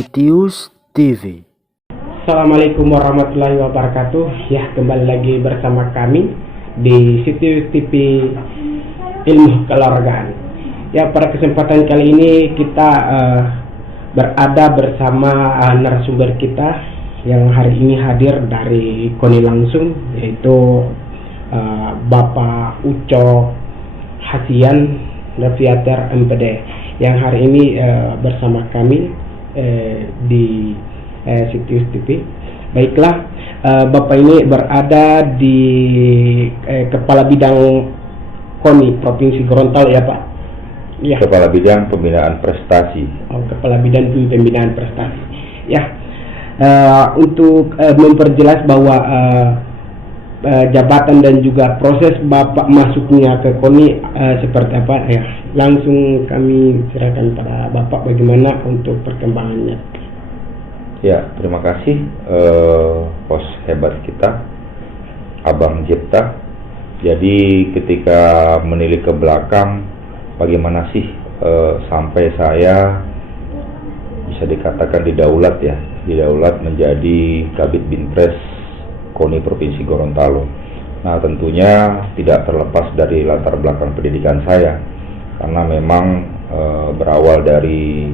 Sitius TV. Assalamualaikum warahmatullahi wabarakatuh. Ya, kembali lagi bersama kami di Sitius TV Ilmu Keolahragaan. Ya, pada kesempatan kali ini kita berada bersama narasumber kita yang hari ini hadir dari KONI langsung, yaitu Bapak Uco Hasian, Navigator MPD, yang hari ini bersama kami di Sitius TV. Baiklah, Bapak ini berada di Kepala Bidang KONI Provinsi Gorontalo, ya Pak? Ya. Kepala Bidang Pembinaan Prestasi. Oh, Kepala Bidang Pembinaan Prestasi. Ya, untuk memperjelas bahwa jabatan dan juga proses Bapak masuknya ke KONI seperti apa, ya langsung kami serahkan pada Bapak bagaimana untuk perkembangannya. Ya, terima kasih bos hebat kita, Abang Jepta. Jadi ketika menilik ke belakang, bagaimana sih sampai saya bisa dikatakan didaulat menjadi Kabid Binpres KONI Provinsi Gorontalo. Nah, tentunya tidak terlepas dari latar belakang pendidikan saya, karena memang berawal dari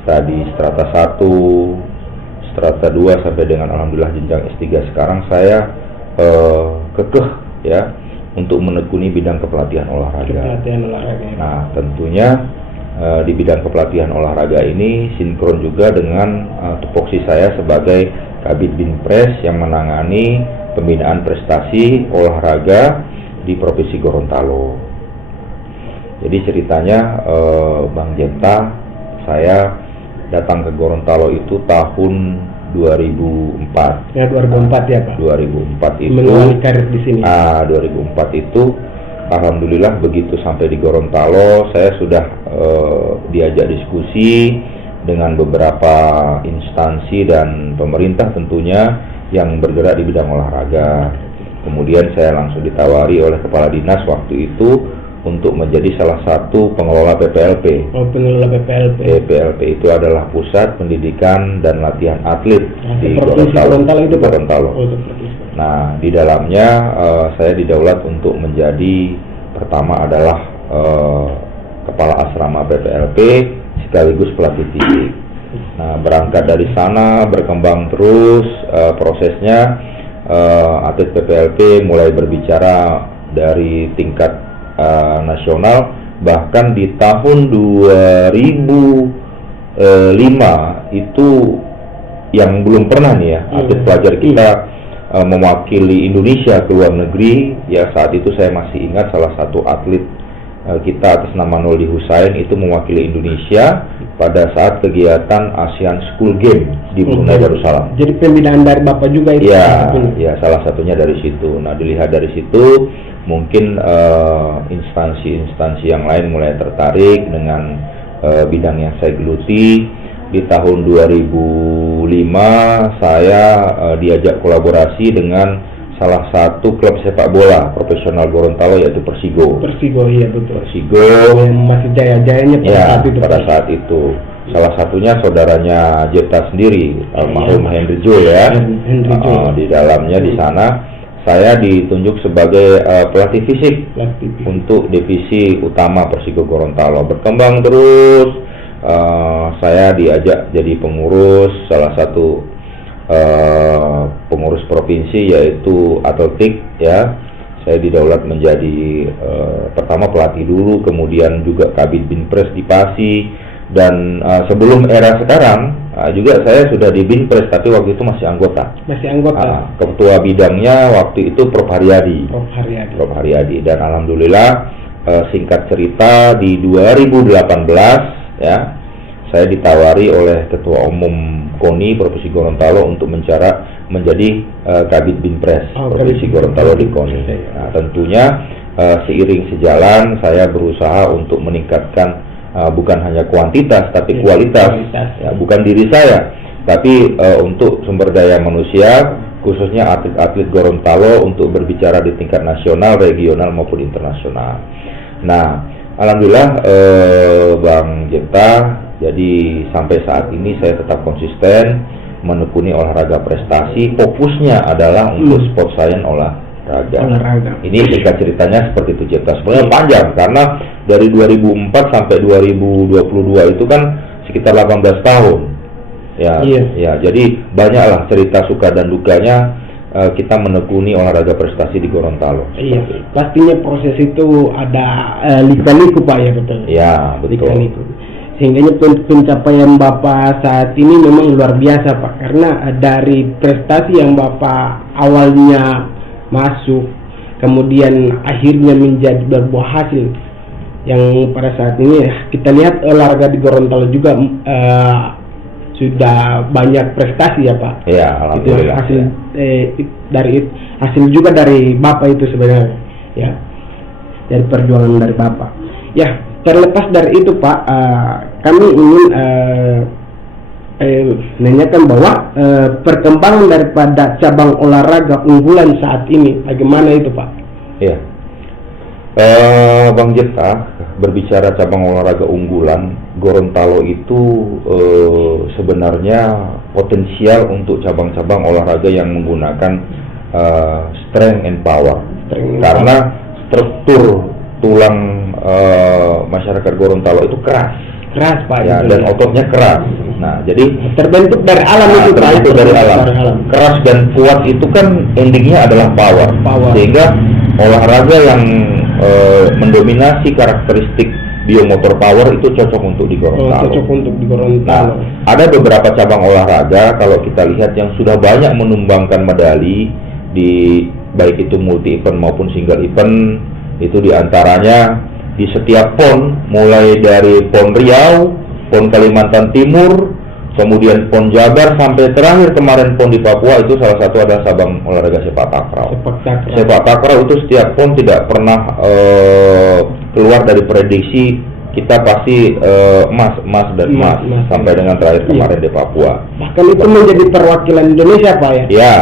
studi strata 1, strata 2 sampai dengan alhamdulillah jenjang S3 sekarang saya kekeh ya untuk menekuni bidang kepelatihan olahraga. Nah, tentunya di bidang kepelatihan olahraga ini sinkron juga dengan tupoksi saya sebagai Kabid Binpres yang menangani pembinaan prestasi olahraga di Provinsi Gorontalo. Jadi ceritanya Bang Jepta, saya datang ke Gorontalo itu tahun 2004. Ya, 2004 ya Pak. 2004 itu mengawali karir di sini. 2004 itu alhamdulillah begitu sampai di Gorontalo saya sudah diajak diskusi dengan beberapa instansi dan pemerintah tentunya yang bergerak di bidang olahraga. Kemudian saya langsung ditawari oleh kepala dinas waktu itu untuk menjadi salah satu pengelola PPLP. Oh, pengelola PPLP. PPLP itu adalah Pusat Pendidikan dan Latihan Atlet di Gorontalo itu, Gorontalo. Oh, nah, di dalamnya saya didaulat untuk menjadi pertama adalah kepala asrama PPLP sekaligus pelatih fisik. Nah, berangkat dari sana berkembang terus prosesnya, atlet PPLP mulai berbicara dari tingkat nasional, bahkan di tahun 2005 itu yang belum pernah nih ya atlet pelajar kita mewakili Indonesia ke luar negeri. Ya, saat itu saya masih ingat salah satu atlet kita atas nama Noldi Husain itu mewakili Indonesia pada saat kegiatan ASEAN School Game di Brunei Darussalam. Jadi pembinaan dari Bapak juga itu? Ya, salah satunya dari situ. Nah, dilihat dari situ mungkin instansi-instansi yang lain mulai tertarik dengan bidang yang saya geluti. Di tahun 2005 saya diajak kolaborasi dengan salah satu klub sepak bola profesional Gorontalo, yaitu Persigo. Persigo, iya betul. Persigo masih jaya-jayanya pada saat itu. Salah satunya saudaranya Jepta sendiri, almarhum Henry Jo ya. Di dalamnya di sana saya ditunjuk sebagai pelatih fisik untuk divisi utama Persigo Gorontalo. Berkembang terus, saya diajak jadi pengurus salah satu pengurus provinsi, yaitu atletik ya. Saya didaulat menjadi pertama pelatih dulu, kemudian juga Kabid Binpres di Pasi, dan sebelum era sekarang juga saya sudah di Binpres, tapi waktu itu masih anggota. Ketua bidangnya waktu itu Prof Haryadi. Dan alhamdulillah singkat cerita di 2018 ya, saya ditawari oleh Ketua Umum KONI Provinsi Gorontalo untuk menjadi Kabid Binpres Provinsi Gorontalo di KONI. Nah, tentunya seiring sejalan saya berusaha untuk meningkatkan bukan hanya kuantitas tapi kualitas. Ya, bukan diri saya, tapi untuk sumber daya manusia, khususnya atlet-atlet Gorontalo untuk berbicara di tingkat nasional, regional maupun internasional. Nah, alhamdulillah Bang Jepta, Jadi sampai saat ini saya tetap konsisten menekuni olahraga prestasi. Fokusnya adalah untuk sport science olahraga. Ini singkat ceritanya seperti itu, Cipta. Sebenarnya panjang karena dari 2004 sampai 2022 itu kan sekitar 18 tahun. Ya, jadi banyaklah cerita suka dan dukanya kita menekuni olahraga prestasi di Gorontalo. Iya, pastinya proses itu ada lika-liku Pak, ya betul. Ya, betul. Lika-liku. Sehingga pencapaian Bapak saat ini memang luar biasa Pak, karena dari prestasi yang Bapak awalnya masuk, kemudian akhirnya menjadi berbuah hasil yang pada saat ini kita lihat olahraga di Gorontalo juga sudah banyak prestasi ya Pak. Iya, alhamdulillah. Itu hasil dari hasil juga dari Bapak itu sebenarnya, ya, dari perjuangan dari Bapak. Ya, terlepas dari itu Pak, kami ingin menanyakan bahwa perkembangan daripada cabang olahraga unggulan saat ini bagaimana itu Pak? Iya. Bang Jeta, berbicara cabang olahraga unggulan, Gorontalo itu sebenarnya potensial untuk cabang-cabang olahraga yang menggunakan strength and power. Karena struktur tulang masyarakat Gorontalo itu keras Pak, ya, dan ototnya keras. Nah, jadi terbentuk dari alam itu, terbentuk dari alam. Keras dan kuat itu kan endingnya adalah power. Sehingga olahraga yang mendominasi karakteristik biomotor power itu cocok untuk di Gorontalo. Nah, ada beberapa cabang olahraga kalau kita lihat yang sudah banyak menumbangkan medali di baik itu multi event maupun single event. Itu diantaranya di setiap PON, mulai dari PON Riau, PON Kalimantan Timur, kemudian PON Jabar, sampai terakhir kemarin PON di Papua. Itu salah satu adalah cabang olahraga sepak takraw. Sepak takraw itu setiap PON tidak pernah keluar dari prediksi kita pasti emas sampai dengan terakhir kemarin di Papua. Bahkan itu menjadi perwakilan Indonesia Pak ya? Ya,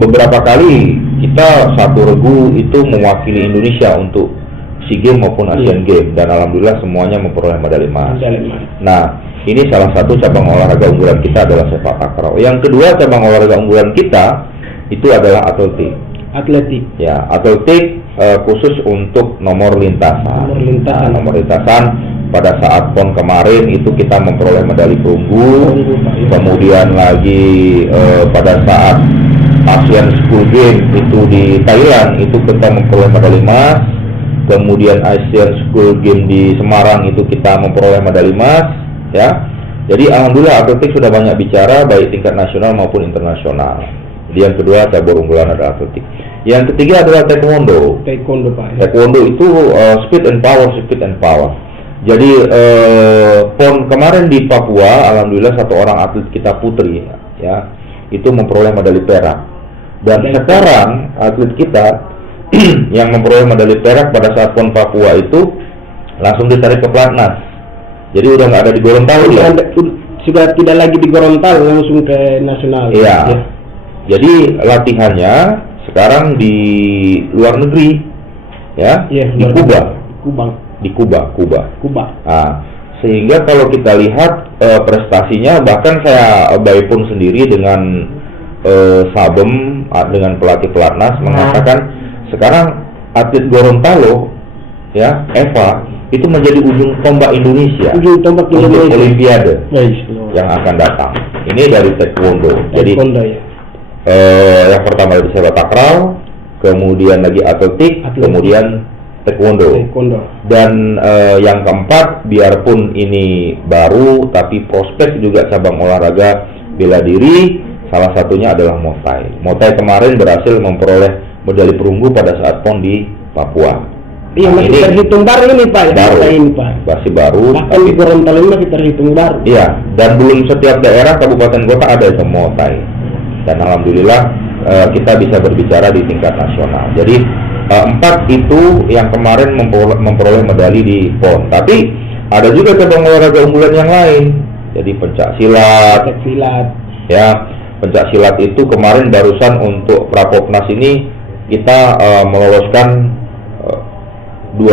beberapa kali kita satu regu itu mewakili Indonesia untuk SEA Games maupun Asian Games, dan alhamdulillah semuanya memperoleh medali emas. Nah, ini salah satu cabang olahraga unggulan kita adalah sepak takraw. Yang kedua cabang olahraga unggulan kita itu adalah atletik. Ya, atletik khusus untuk nomor lintasan. Nomor lintasan pada saat PON kemarin itu kita memperoleh medali perunggu. Kemudian lagi pada saat Asian School Games itu di Thailand itu kita memperoleh medali emas. Kemudian Asian School Games di Semarang itu kita memperoleh medali emas, ya. Jadi alhamdulillah atletik sudah banyak bicara baik tingkat nasional maupun internasional. Jadi yang kedua cabur unggulan adalah atletik. Yang ketiga adalah taekwondo. Taekwondo itu speed and power. Jadi PON kemarin di Papua alhamdulillah satu orang atlet kita putri ya itu memperoleh medali perak. Dan sekarang atlet kita yang memperoleh medali perak pada saat PON Papua itu langsung ditarik ke pelatnas. Jadi udah nggak ada di Gorontalo ya. Sudah tidak lagi di Gorontalo, langsung ke nasional. Iya. Ya. Jadi latihannya sekarang di luar negeri, ya, di Kuba. Nah, sehingga kalau kita lihat prestasinya, bahkan saya Baipun sendiri dengan Sabem dengan pelatih pelatnas mengatakan sekarang atlet Gorontalo ya Eva itu menjadi ujung tombak Indonesia untuk Olimpiade yang akan datang. Ini dari taekwondo. Jadi yang pertama dari sepak takraw, kemudian lagi atletik, kemudian taekwondo. Dan yang keempat, biarpun ini baru tapi prospek juga cabang olahraga bela diri, salah satunya adalah Muay Thai. Muay Thai kemarin berhasil memperoleh medali perunggu pada saat PON di Papua. Iya, masih ini terhitung baru ini Pak. Masih baru. Bahkan di Gorontalo ini masih terhitung baru. Iya, dan belum setiap daerah kabupaten kota ada itu Muay Thai. Dan alhamdulillah kita bisa berbicara di tingkat nasional. Jadi 4 itu yang kemarin memperoleh medali di PON. Tapi ada juga cabang olahraga unggulan yang lain. Jadi pencak silat. Ya, pencak silat itu kemarin barusan untuk Prapopnas ini kita meloloskan 2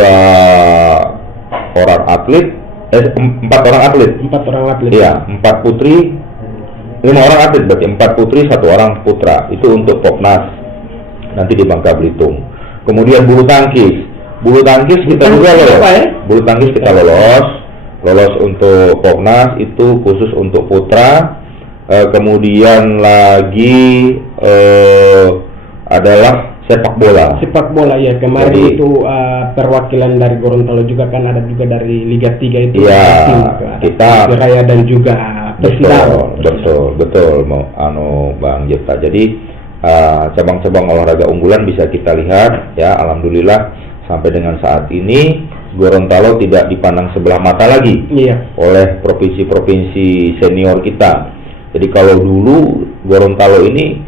orang atlet 4 orang atlet. 4 orang atlet. Iya, 4 putri, 5 orang atlet berarti 4 putri, 1 orang putra. Itu untuk Popnas nanti di Bangka Belitung. Kemudian bulu tangkis. Bulu tangkis kita juga lolos. Bulu tangkis kita lolos untuk Popnas itu khusus untuk putra. Kemudian lagi adalah sepak bola. Sepak bola ya, kemarin Jadi, itu perwakilan dari Gorontalo juga kan, ada juga dari Liga 3 itu. Iya, kita Raya dan juga Persidao. betul Bang Jepta. Jadi cabang-cabang olahraga unggulan bisa kita lihat ya, alhamdulillah sampai dengan saat ini Gorontalo tidak dipandang sebelah mata lagi oleh provinsi-provinsi senior kita. Jadi kalau dulu Gorontalo ini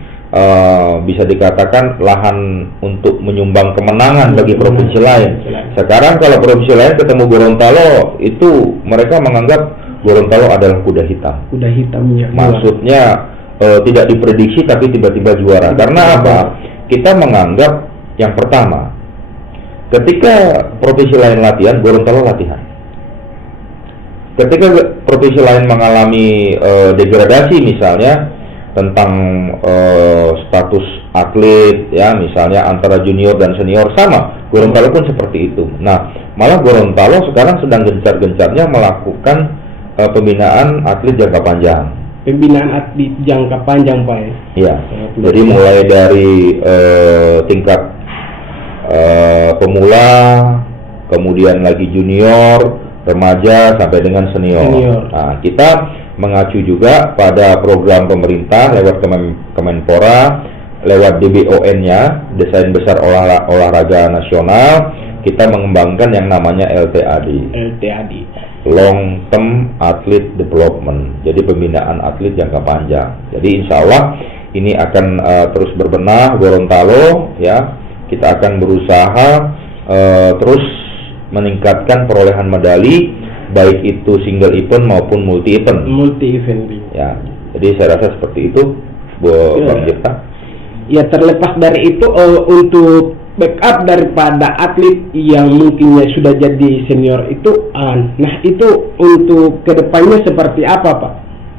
bisa dikatakan lahan untuk menyumbang kemenangan bagi provinsi lain. Sekarang kalau provinsi lain ketemu Gorontalo, itu mereka menganggap Gorontalo adalah kuda hitam. Kuda hitamnya. Maksudnya tidak diprediksi tapi tiba-tiba juara. Karena apa? Kita menganggap yang pertama, ketika provinsi lain latihan, Gorontalo latihan. Ketika provinsi lain mengalami degradasi misalnya tentang status atlet ya, misalnya antara junior dan senior, sama Gorontalo pun seperti itu. Nah, malah Gorontalo sekarang sedang gencar-gencarnya melakukan pembinaan atlet jangka panjang. Pembinaan atlet jangka panjang, Pak ya. Iya. Jadi mulai dari tingkat pemula, kemudian lagi junior, remaja sampai dengan senior. Nah, kita mengacu juga pada program pemerintah lewat Kemenpora, lewat DBON-nya, Desain Besar Olahraga Nasional, kita mengembangkan yang namanya LTAD. Long Term Athlete Development. Jadi pembinaan atlet jangka panjang. Jadi insya Allah ini akan terus berbenah Gorontalo ya. Kita akan berusaha terus meningkatkan perolehan medali, baik itu single event maupun multi event. Ya, jadi saya rasa seperti itu, Bang Jepta. Ya, terlepas dari itu, untuk backup daripada atlet yang mungkinnya sudah jadi senior itu, nah itu untuk kedepannya seperti apa, Pak?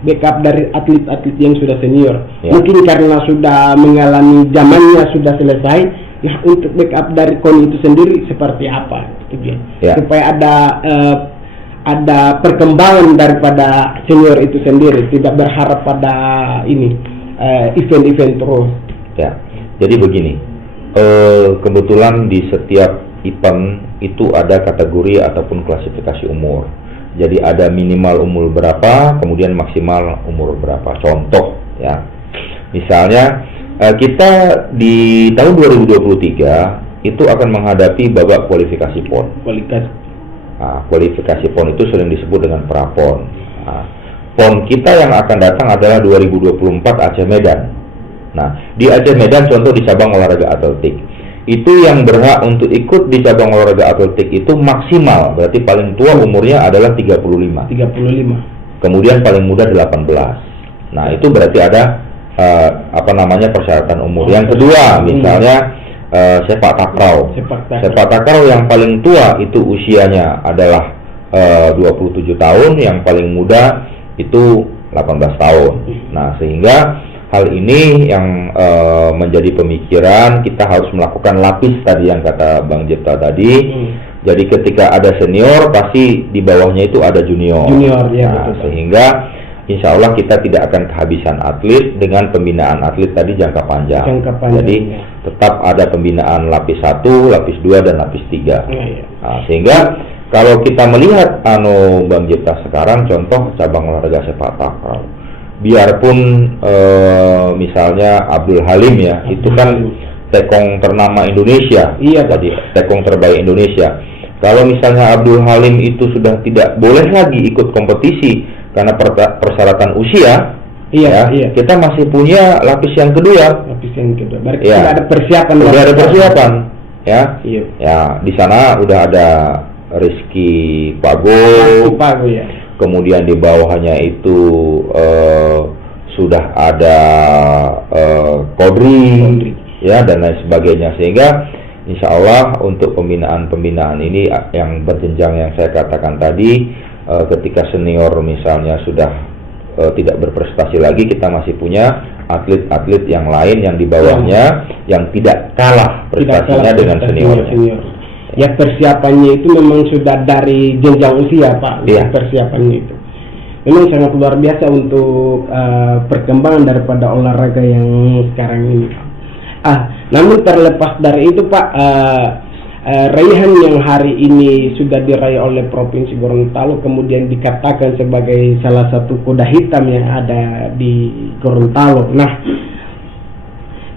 Backup dari atlet-atlet yang sudah senior, mungkin karena sudah mengalami zamannya sudah selesai. Nah, untuk backup dari KONI itu sendiri seperti apa? Supaya ada perkembangan daripada senior itu sendiri, tidak berharap pada ini event-event terus. Ya, jadi begini, kebetulan di setiap event itu ada kategori ataupun klasifikasi umur. Jadi ada minimal umur berapa, kemudian maksimal umur berapa. Contoh ya, misalnya kita di tahun 2023 itu akan menghadapi babak kualifikasi PON. Kualifikasi PON itu sering disebut dengan pra-PON. PON kita yang akan datang adalah 2024 Aceh Medan. Nah, di Aceh Medan contoh di cabang olahraga atletik, itu yang berhak untuk ikut di cabang olahraga atletik itu maksimal, berarti paling tua umurnya adalah 35. Kemudian paling muda 18. Nah, itu berarti ada persyaratan umur. Yang kedua, misalnya sepak takraw. Sepak takraw yang paling tua itu usianya adalah 27 tahun, yang paling muda itu 18 tahun. Nah, sehingga hal ini yang menjadi pemikiran, kita harus melakukan lapis tadi yang kata Bang Jepta tadi. Jadi ketika ada senior, pasti di bawahnya itu ada junior. Betul. Sehingga insya Allah kita tidak akan kehabisan atlet dengan pembinaan atlet tadi jangka panjang. Jadi tetap ada pembinaan lapis 1, lapis 2, dan lapis 3. Nah, sehingga kalau kita melihat Bang Jepta sekarang, contoh cabang olahraga sepak takraw, biarpun misalnya Abdul Halim ya, itu kan tekong ternama Indonesia. Jadi tekong terbaik Indonesia. Kalau misalnya Abdul Halim itu sudah tidak boleh lagi ikut kompetisi karena persyaratan usia, kita masih punya lapis yang kedua. Berarti sudah ada persiapan. Ya. Di sana udah ada Rizky Pago. Kemudian di bawahnya itu sudah ada Kodri, ya, dan lain sebagainya. Sehingga insya Allah untuk pembinaan ini yang berjenjang yang saya katakan tadi, ketika senior misalnya sudah tidak berprestasi lagi, kita masih punya atlet-atlet yang lain yang di bawahnya yang tidak kalah prestasinya dengan senior. Ya, persiapannya itu memang sudah dari jenjang usia, Pak. Iya. Persiapannya itu memang sangat luar biasa untuk perkembangan daripada olahraga yang sekarang ini. Namun terlepas dari itu, Pak, raihan yang hari ini sudah diraih oleh Provinsi Gorontalo kemudian dikatakan sebagai salah satu kuda hitam yang ada di Gorontalo. Nah,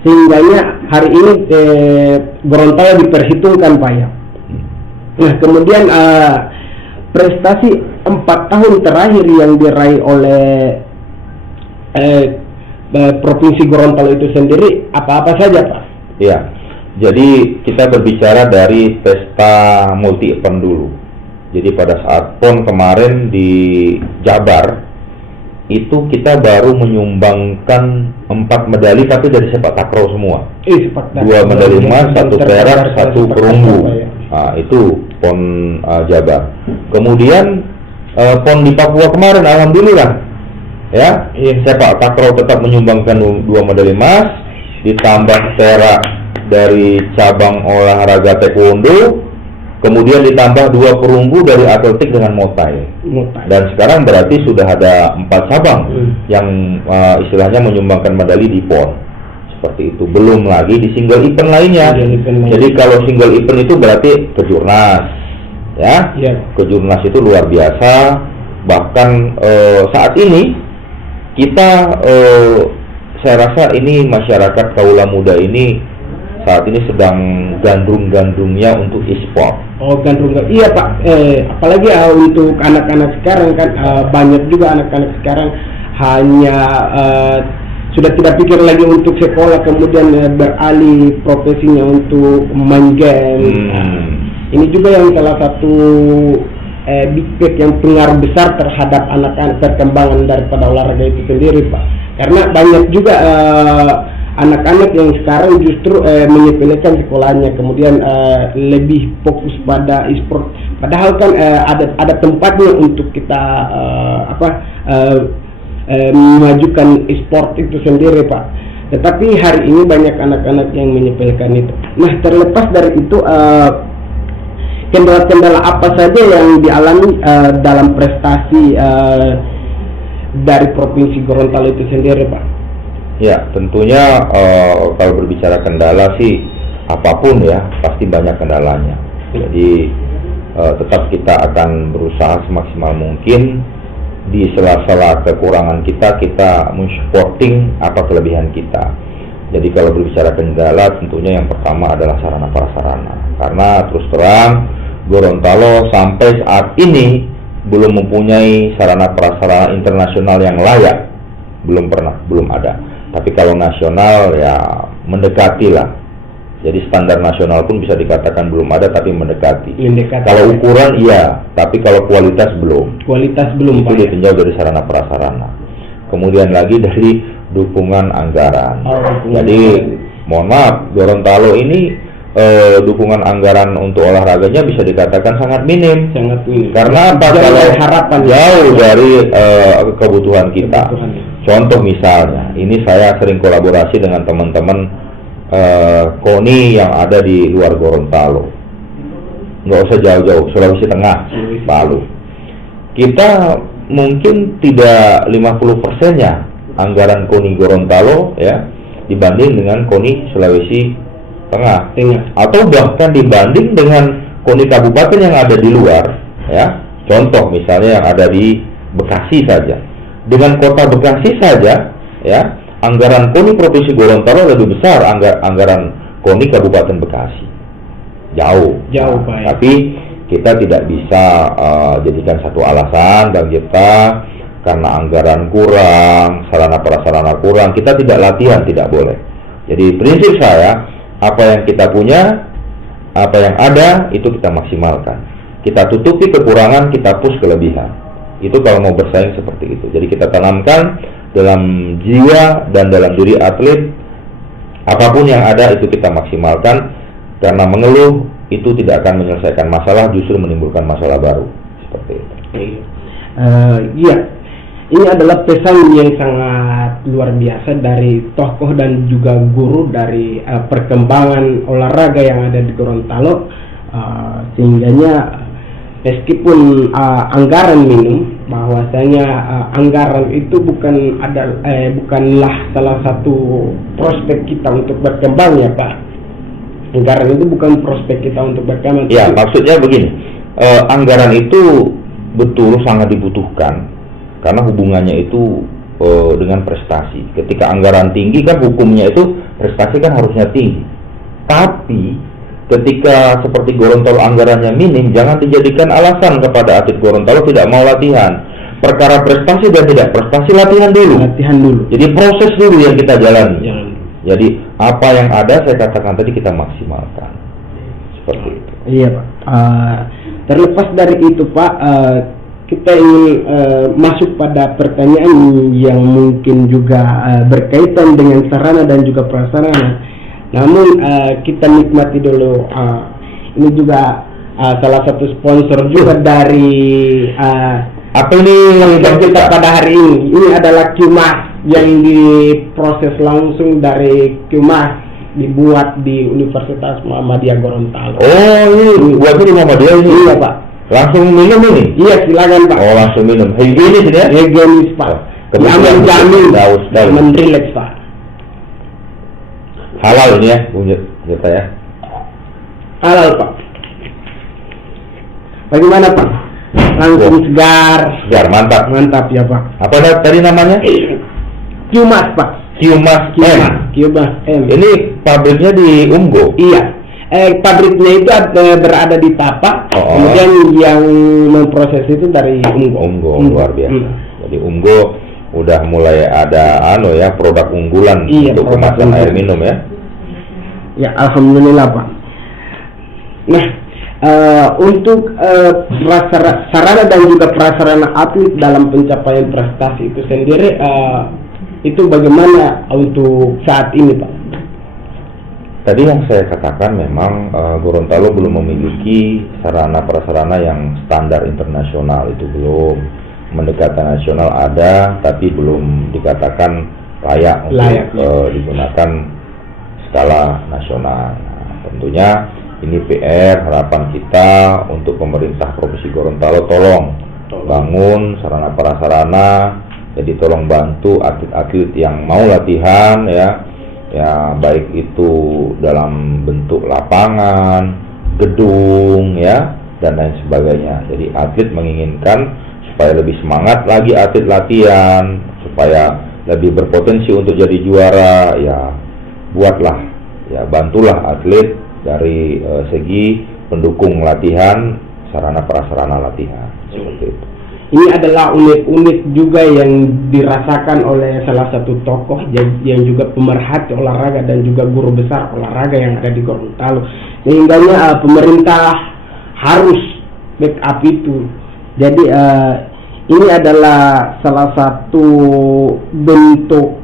sehingganya hari ini Gorontalo diperhitungkan, Pak, ya. Nah, kemudian prestasi 4 tahun terakhir yang diraih oleh Provinsi Gorontalo itu sendiri apa-apa saja, Pak? Iya. Jadi kita berbicara dari pesta multi event dulu. Jadi pada saat PON kemarin di Jabar itu kita baru menyumbangkan 4 medali tapi dari sepak takraw semua. 2 medali emas, 1 perak, 1 perunggu. Nah, itu PON Jabar. Kemudian PON di Papua kemarin alhamdulillah ya, sepak takraw tetap menyumbangkan 2 medali emas, ditambah perak dari cabang olahraga taekwondo, kemudian ditambah 2 perunggu dari atletik dengan motai. Dan sekarang berarti sudah ada 4 cabang yang istilahnya menyumbangkan medali di PON. Seperti itu. Belum lagi di single event lainnya. Jadi kalau single event itu berarti kejurnas, ya. Kejurnas itu luar biasa. Bahkan saat ini kita, saya rasa ini masyarakat kaula muda ini saat ini sedang gandrung-gandrungnya untuk e-sport. Iya, Pak. Apalagi untuk anak-anak sekarang kan banyak juga anak-anak sekarang hanya sudah tidak pikir lagi untuk sekolah, kemudian beralih profesinya untuk main game. Ini juga yang salah satu big fact yang pengaruh besar terhadap anak-anak perkembangan daripada olahraga itu sendiri, Pak. Karena banyak juga anak-anak yang sekarang justru menyepelekan sekolahnya, kemudian lebih fokus pada e-sport. Padahal kan ada tempatnya untuk kita memajukan e-sport itu sendiri, Pak. Tetapi hari ini banyak anak-anak yang menyepelekan itu. Nah, terlepas dari itu, kendala-kendala apa saja yang dialami dalam prestasi dari Provinsi Gorontalo itu sendiri, Pak? Ya, tentunya kalau berbicara kendala sih apapun ya pasti banyak kendalanya. Jadi tetap kita akan berusaha semaksimal mungkin di sela-sela kekurangan kita men-supporting apa kelebihan kita. Jadi kalau berbicara kendala tentunya yang pertama adalah sarana prasarana. Karena terus terang Gorontalo sampai saat ini belum mempunyai sarana prasarana internasional yang layak. Belum ada. Tapi kalau nasional ya mendekati lah. Jadi standar nasional pun bisa dikatakan belum ada, tapi mendekati. Kalau ukuran iya, tapi kalau kualitas belum. Itu ditinjau dari sarana prasarana. Kemudian lagi dari dukungan anggaran. Jadi mohon maaf, Gorontalo ini dukungan anggaran untuk olahraganya bisa dikatakan sangat minim. Karena apa? Kalau jauh dari kebutuhan kita. Contoh misalnya, ini saya sering kolaborasi dengan teman-teman KONI yang ada di luar Gorontalo. Nggak usah jauh-jauh, Sulawesi Tengah, Palu. Kita mungkin tidak 50%-nya anggaran KONI Gorontalo ya dibanding dengan KONI Sulawesi Tengah. Atau bahkan dibanding dengan KONI kabupaten yang ada di luar ya. Contoh misalnya yang ada di Bekasi saja. Dengan kota Bekasi saja, ya, anggaran KONI Provinsi Gorontalo lebih besar anggaran KONI Kabupaten Bekasi. Jauh, Pak. Tapi kita tidak bisa jadikan satu alasan bagi kita karena anggaran kurang, sarana prasarana kurang. Kita tidak latihan, tidak boleh. Jadi prinsip saya, apa yang kita punya, apa yang ada itu kita maksimalkan. Kita tutupi kekurangan, kita push kelebihan. Itu kalau mau bersaing seperti itu. Jadi kita tanamkan dalam jiwa dan dalam diri atlet, apapun yang ada itu kita maksimalkan. Karena mengeluh itu tidak akan menyelesaikan masalah, justru menimbulkan masalah baru. Seperti itu. Iya, ini adalah pesan yang sangat luar biasa dari tokoh dan juga guru dari perkembangan olahraga yang ada di Gorontalo, sehingganya meskipun anggaran minum, bahwasanya anggaran itu bukanlah salah satu prospek kita untuk berkembang ya Pak. Anggaran itu bukan prospek kita untuk berkembang. Ya, maksudnya begini, anggaran itu betul sangat dibutuhkan karena hubungannya itu dengan prestasi. Ketika anggaran tinggi kan hukumnya itu prestasi kan harusnya tinggi. Tapi ketika seperti Gorontalo anggarannya minim, jangan dijadikan alasan kepada atlet Gorontalo tidak mau latihan. Perkara prestasi dan tidak prestasi, latihan dulu. Latihan dulu. Jadi proses dulu yang kita jalani. Jangan. Jadi apa yang ada saya katakan tadi kita maksimalkan. Seperti itu. Iya Pak. Terlepas dari itu Pak, kita ingin masuk pada pertanyaan yang mungkin juga berkaitan dengan sarana dan juga prasarana. Namun kita nikmati dulu, ini juga salah satu sponsor juga dari Apa ini yang kita pada hari ini. Ini adalah Qmas yang diproses langsung dari Qmas, dibuat di Universitas Muhammadiyah Gorontalo. Oh, ini buatnya di Muhammadiyah ini. Iya Pak. Langsung minum ini? Iya silakan Pak. Oh, langsung minum. Higienis ini ya? Higienis Pak. Nyaman jamin. Nyaman relax Pak. Halal ini ya, kita ya. Halal Pak. Bagaimana Pak? Langsung segar. Segar, mantap. Mantap ya Pak. Apa tadi namanya? Qmas Pak. Qmas M. Qmas M. Ini pabriknya di Umgo. Iya. Pabriknya itu berada di Tapak. Kemudian yang memproses itu dari Umgo. Luar biasa. Jadi Umgo udah mulai ada produk unggulan untuk kemasan air minum ya. Ya, alhamdulillah Pak. Nah, untuk sarana dan juga prasarana atlet dalam pencapaian prestasi itu sendiri, itu bagaimana untuk saat ini Pak? Tadi yang saya katakan memang Gorontalo belum memiliki sarana prasarana yang standar internasional, itu belum. Mendekati nasional ada, tapi belum dikatakan layak untuk digunakan skala nasional. Nah, tentunya ini PR harapan kita untuk pemerintah Provinsi Gorontalo, tolong bangun sarana prasarana. Jadi tolong bantu atlet-atlet yang mau latihan ya baik itu dalam bentuk lapangan, gedung ya dan lain sebagainya. Jadi atlet menginginkan supaya lebih semangat lagi atlet latihan, supaya lebih berpotensi untuk jadi juara, ya buatlah, ya bantulah atlet dari segi pendukung latihan, sarana prasarana latihan, seperti itu. Ini adalah unik-unik juga yang dirasakan oleh salah satu tokoh yang juga pemerhati olahraga dan juga guru besar olahraga yang ada di Gorontalo. Sehingga pemerintah harus backup itu. Jadi ini adalah salah satu bentuk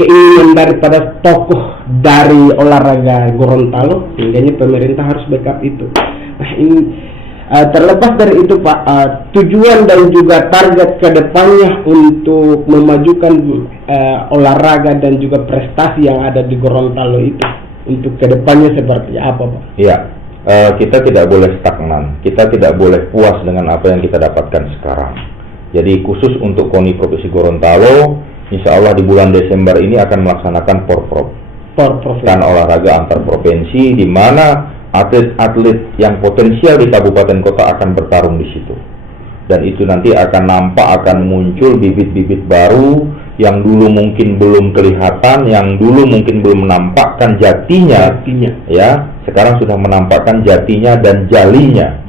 keinginan daripada tokoh dari olahraga Gorontalo, sehingga pemerintah harus backup itu. Nah ini terlepas dari itu Pak, tujuan dan juga target kedepannya untuk memajukan olahraga dan juga prestasi yang ada di Gorontalo itu untuk kedepannya seperti apa Pak? Iya. Kita tidak boleh stagnan, kita tidak boleh puas dengan apa yang kita dapatkan sekarang. Jadi khusus untuk KONI Provinsi Gorontalo, insya Allah di bulan Desember ini akan melaksanakan Porprov, dan olahraga antar provinsi, di mana atlet-atlet yang potensial di kabupaten kota akan bertarung di situ. Dan itu nanti akan nampak, akan muncul bibit-bibit baru yang dulu mungkin belum kelihatan, yang dulu mungkin belum menampakkan jatinya. Ya, sekarang sudah menampakkan jatinya dan jalinya,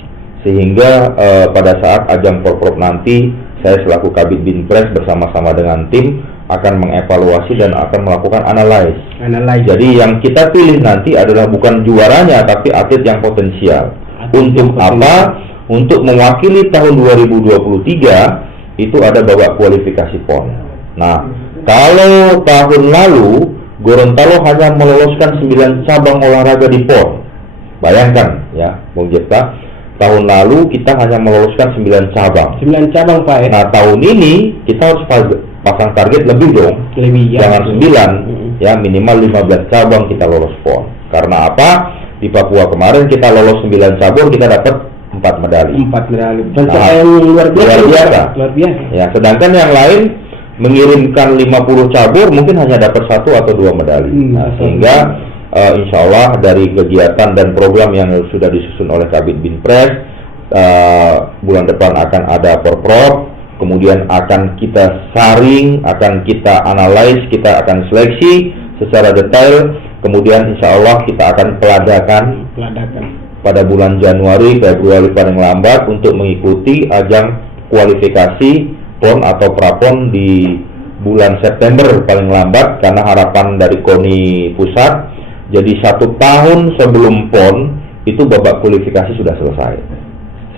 sehingga pada saat ajang Porprov nanti, saya selaku Kabid Binpres bersama-sama dengan tim akan mengevaluasi dan akan melakukan analis. Jadi yang kita pilih nanti adalah bukan juaranya, tapi atlet yang potensial. Untuk apa? Untuk mewakili tahun 2023 itu ada bawa kualifikasi PON. Nah, kalau tahun lalu Gorontalo hanya meloloskan 9 cabang olahraga di PON. Bayangkan ya, Bung Jepta, tahun lalu kita hanya meloloskan 9 cabang. 9 cabang Pak ya. Nah, tahun ini kita harus pasang target lebih dong. Lebih ya. Jangan 9, ya minimal 15 cabang kita lolos PON. Karena apa? Di Papua kemarin kita lolos 9 cabang, kita dapat 4 medali. 4 medali. Pencapaian luar biasa. Luar biasa. Ya, sedangkan yang lain mengirimkan 50 cabur mungkin hanya dapat 1 atau 2 medali. Sehingga insya Allah dari kegiatan dan program yang sudah disusun oleh Kabid Binpres, bulan depan akan ada Porprov, kemudian akan kita saring, akan kita analis, kita akan seleksi secara detail, kemudian insya Allah kita akan peladakan pada bulan Januari, Februari paling lambat untuk mengikuti ajang kualifikasi PON atau Prapon di bulan September paling lambat, karena harapan dari KONI pusat, jadi 1 tahun sebelum PON itu babak kualifikasi sudah selesai,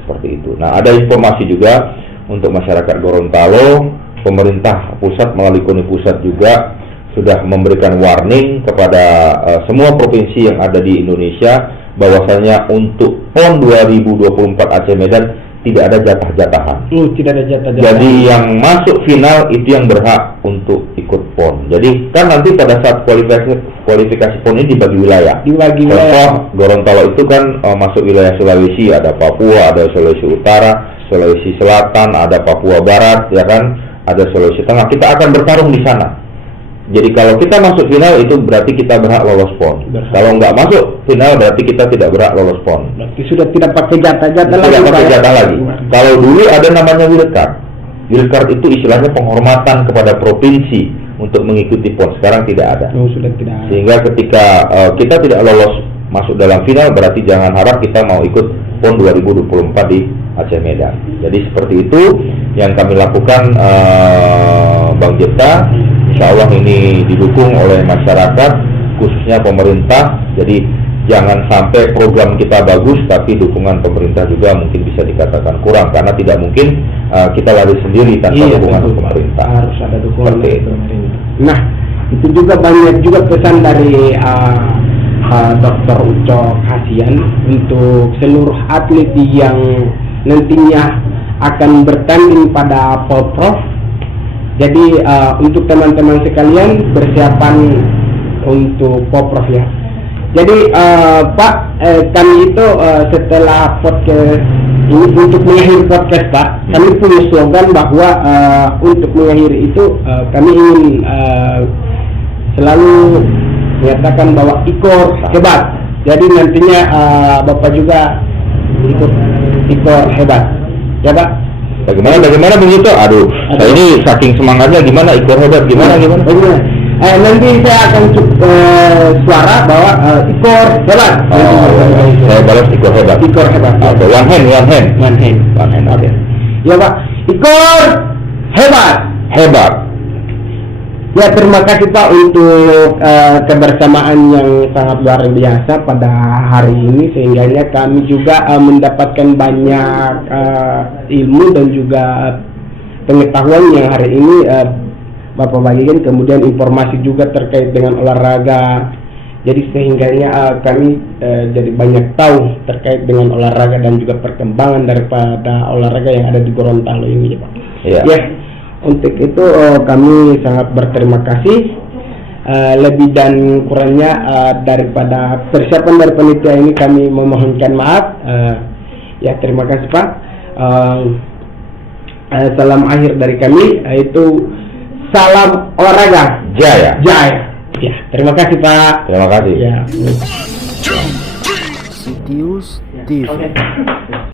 seperti itu. Nah, ada informasi juga untuk masyarakat Gorontalo, pemerintah pusat melalui KONI pusat juga sudah memberikan warning kepada semua provinsi yang ada di Indonesia, bahwasanya untuk PON 2024 Aceh Medan tidak ada jatah-jatahan. Tidak ada jatah-jatahan. Jadi yang masuk final itu yang berhak untuk ikut PON. Jadi kan nanti pada saat kualifikasi PON ini dibagi wilayah. Contoh Gorontalo itu kan masuk wilayah Sulawesi, ada Papua, ada Sulawesi Utara, Sulawesi Selatan, ada Papua Barat, ya kan, ada Sulawesi Tengah. Kita akan bertarung di sana. Jadi kalau kita masuk final itu berarti kita berhak lolos PON. Kalau nggak masuk final berarti kita tidak berhak lolos PON. Berarti sudah tidak pakai jatah-jatah lagi. Tidak pakai jatah lagi. Kalau dulu ada namanya wildcard. Wildcard itu istilahnya penghormatan kepada provinsi untuk mengikuti PON. Sekarang tidak ada. Sudah tidak ada. Sehingga ketika kita tidak lolos masuk dalam final, berarti jangan harap kita mau ikut PON 2024 di Aceh Medan. Jadi seperti itu yang kami lakukan, Bang Jeta. Insya Allah ini didukung oleh masyarakat, khususnya pemerintah. Jadi jangan sampai program kita bagus, tapi dukungan pemerintah juga mungkin bisa dikatakan kurang, karena tidak mungkin kita lari sendiri tanpa dukungan pemerintah. Harus ada dukungan dari pemerintah. Nah, itu juga banyak juga pesan dari Dr. Ucok Hasian untuk seluruh atlet yang nantinya akan bertanding pada Porprov. Jadi untuk teman-teman sekalian persiapan untuk Porprov ya. Jadi Pak, kami itu setelah podcast ini, untuk mengakhiri podcast Pak, kami punya slogan bahwa untuk mengakhiri itu kami ingin selalu menyatakan bahwa IKOR hebat. Jadi nantinya Bapak juga ikut IKOR hebat, ya Pak. Bagaimana begitu? Aduh, saya ini saking semangatnya gimana IKOR hebat, gimana? Nanti saya akan suara bahwa IKOR hebat. Saya balas IKOR hebat. IKOR hebat. Oke, one hand. Oke. Ya Pak, IKOR hebat. Ya, terima kasih Pak untuk kebersamaan yang sangat luar biasa pada hari ini, sehingga kami juga mendapatkan banyak ilmu dan juga pengetahuan yang hari ini Bapak bagikan, kemudian informasi juga terkait dengan olahraga. Jadi sehingga kami jadi banyak tahu terkait dengan olahraga dan juga perkembangan daripada olahraga yang ada di Gorontalo ini ya Pak. Ya. Untuk itu kami sangat berterima kasih. Lebih dan kurangnya daripada persiapan dari panitia ini kami memohonkan maaf. Ya, terima kasih Pak. Salam akhir dari kami yaitu salam olahraga Jaya. Ya, terima kasih Pak. Terima kasih. Ya. Sitius TV.